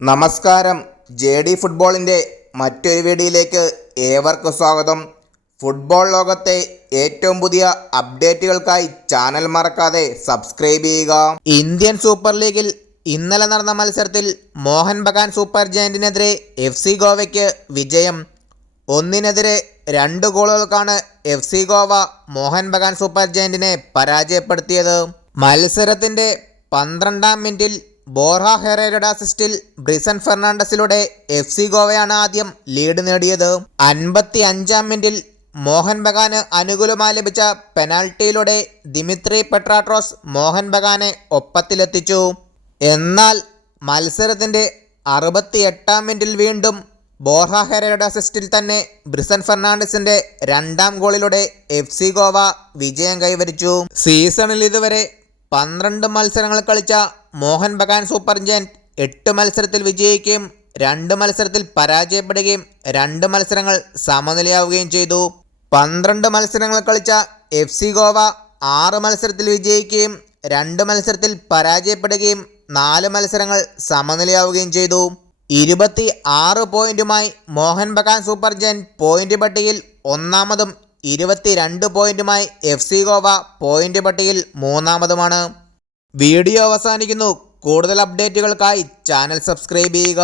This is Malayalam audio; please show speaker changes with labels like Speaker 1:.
Speaker 1: നമസ്കാരം. ജെ ഡി ഫുട്ബോളിന്റെ മറ്റൊരു വീഡിയോയിലേക്ക് ഏവർക്കും സ്വാഗതം. ഫുട്ബോൾ ലോകത്തെ ഏറ്റവും പുതിയ അപ്ഡേറ്റുകൾക്കായി ചാനൽ മറക്കാതെ സബ്സ്ക്രൈബ് ചെയ്യുക. ഇന്ത്യൻ സൂപ്പർ ലീഗിൽ ഇന്നലെ നടന്ന മത്സരത്തിൽ മോഹൻ ബഗാൻ സൂപ്പർ ജയന്റിനെതിരെ എഫ് സി ഗോവയ്ക്ക് വിജയം. ഒന്നിനെതിരെ രണ്ട് ഗോളുകൾക്കാണ് F C Goa Mohan Bagan super ജയന്റിനെ പരാജയപ്പെടുത്തിയത്. മത്സരത്തിന്റെ പന്ത്രണ്ടാം മിനിറ്റിൽ ബോർഹ ഹെറേരയുടെ അസിസ്റ്റിൽ ബ്രിസൺ ഫെർണാണ്ടസിലൂടെ എഫ് സി ഗോവയാണ് ആദ്യം ലീഡ് നേടിയത്. അൻപത്തി അഞ്ചാം മിനിറ്റിൽ മോഹൻ ബഗാന് അനുകൂലമായി ലഭിച്ച പെനാൽറ്റിയിലൂടെ ദിമിത്രി പെട്രാട്രോസ് മോഹൻ ബഗാനെ ഒപ്പത്തിലെത്തിച്ചു. എന്നാൽ മത്സരത്തിന്റെ അറുപത്തി എട്ടാം മിനിറ്റിൽ വീണ്ടും ബോർഹ ഹെറയുടെ അസിസ്റ്റിൽ തന്നെ ബ്രിസൺ ഫെർണാണ്ടസിന്റെ രണ്ടാം ഗോളിലൂടെ എഫ് സി ഗോവ വിജയം കൈവരിച്ചു. സീസണിൽ ഇതുവരെ പന്ത്രണ്ട് മത്സരങ്ങൾ കളിച്ച മോഹൻ ബഗാൻ സൂപ്പർ ജയന്റ് എട്ട് മത്സരത്തിൽ വിജയിക്കുകയും രണ്ട് മത്സരത്തിൽ പരാജയപ്പെടുകയും രണ്ട് മത്സരങ്ങൾ സമനിലയാവുകയും ചെയ്തു. പന്ത്രണ്ട് മത്സരങ്ങൾ കളിച്ച എഫ് സി ഗോവ ആറ് മത്സരത്തിൽ വിജയിക്കുകയും രണ്ട് മത്സരത്തിൽ പരാജയപ്പെടുകയും നാല് മത്സരങ്ങൾ സമനിലയാവുകയും ചെയ്തു. ഇരുപത്തി ആറ് പോയിന്റുമായി Mohan Bagan super giant point പട്ടികയിൽ ഒന്നാമതും ഇരുപത്തിരണ്ട് പോയിന്റുമായി എഫ് സി ഗോവ പോയിന്റ് പട്ടികയിൽ മൂന്നാമതുമാണ്. വീഡിയോ അവസാനിക്കുന്നു. കൂടുതൽ അപ്ഡേറ്റുകൾക്കായി ചാനൽ സബ്സ്ക്രൈബ് ചെയ്യുക.